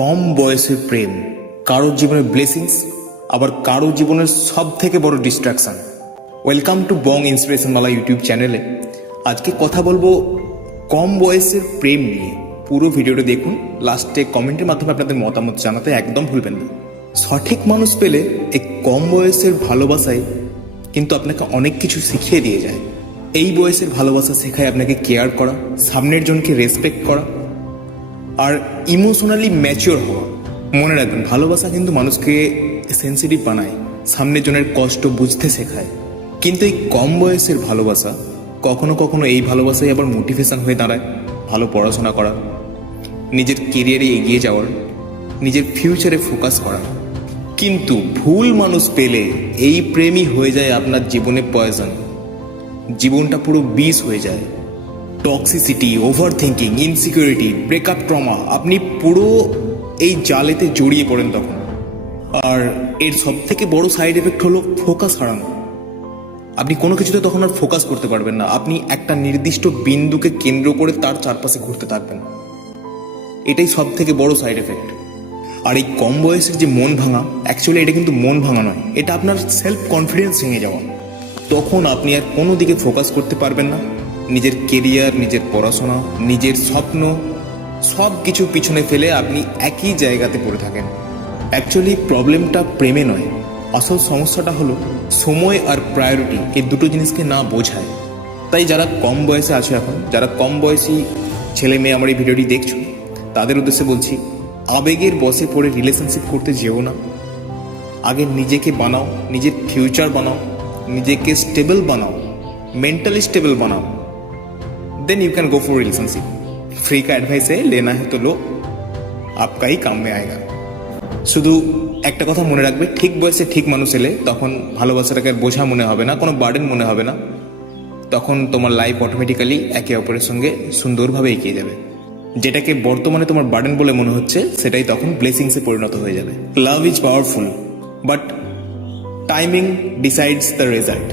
কম বয়সের প্রেম কারোর জীবনের ব্লেসিংস, আবার কারোর জীবনের সব থেকে বড় distraction. Welcome to Bong inspiration মালা ইউটিউব চ্যানেলে। আজকে কথা বলবো কম বয়সের প্রেম নিয়ে। পুরো ভিডিওটা দেখুন, লাস্টে কমেন্টের মাধ্যমে আপনাদের মতামত জানাতে একদম ভুলবেন না। সঠিক মানুষ পেলে এই কম বয়সের ভালোবাসায় কিন্তু আপনাকে অনেক কিছু শিখিয়ে দিয়ে যায়। এই বয়সের ভালোবাসা শেখায় আপনাকে কেয়ার করা, সামনের জনকে রেসপেক্ট করা, আর ইমোশনালি ম্যাচিওর হওয়া। মনে রাখবেন, ভালোবাসা কিন্তু মানুষকে সেন্সিটিভ বানায়, সামনের জনের কষ্ট বুঝতে শেখায়। কিন্তু এই কম বয়সের ভালোবাসা কখনো কখনো এই ভালোবাসাই আবার মোটিভেশন হয়ে দাঁড়ায় ভালো পড়াশোনা করা, নিজের কেরিয়ারে এগিয়ে যাওয়ার, নিজের ফিউচারে ফোকাস করা। কিন্তু ভুল মানুষ পেলে এই প্রেমই হয়ে যায় আপনার জীবনে পয়জন। জীবনটা পুরো বিষ হয়ে যায়। Toxicity, over thinking, insecurity, breakup trauma, আপনি পুরো এই জালেতে জড়িয়ে পড়েন তখন। আর এর সব থেকে বড় সাইড এফেক্ট হলো ফোকাস হারানো। আপনি কোনো কিছুতে তখন আর ফোকাস করতে পারবেন না। আপনি একটা নির্দিষ্ট বিন্দুকে কেন্দ্র করে তার চারপাশে ঘুরতে থাকবেন। এটাই সব থেকে বড় সাইড এফেক্ট। আর এই কম বয়সের যে মন ভাঙা, অ্যাকচুয়ালি এটা কিন্তু মন ভাঙা নয়, এটা আপনার সেলফ কনফিডেন্স ভেঙে যাওয়া। তখন আপনি আর কোনো দিকে ফোকাস করতে পারবেন না। নিজের কেরিয়ার, নিজের পড়াশোনা, নিজের স্বপ্ন সব কিছু পিছনে ফেলে আপনি একই জায়গাতে পড়ে থাকেন। অ্যাকচুয়ালি প্রবলেমটা প্রেমে নয়, আসল সমস্যাটা হলো সময় আর প্রায়োরিটি এই দুটো জিনিসকে না বোঝায়। তাই যারা কম বয়সে আছে, এখন যারা কম বয়সী ছেলে মেয়ে আমার এই ভিডিওটি দেখছো, তাদের উদ্দেশ্যে বলছি, আবেগের বশে পড়ে রিলেশনশিপ করতে যেও না। আগে নিজেকে বানাও, নিজের ফিউচার বানাও, নিজেকে স্টেবল বানাও, मेंटली स्टेबल बनाओ, then you can go for relationship. Free का एडवाइस है, लेना है तो लो, आपका ही काम में आएगा। শুধু একটা কথা মনে রাখবে, ঠিক বয়সে ঠিক মানুষ এলে তখন ভালোবাসাটাকে আর বোঝা মনে হবে না, কোনো বার্ডেন মনে হবে না। তখন তোমার লাইফ অটোমেটিক্যালি একে অপরের সঙ্গে সুন্দরভাবে এগিয়ে যাবে। যেটাকে বর্তমানে তোমার বার্ডেন বলে মনে হচ্ছে, সেটাই তখন ব্লেসিংসে পরিণত হয়ে যাবে। Love is powerful, but timing decides the result.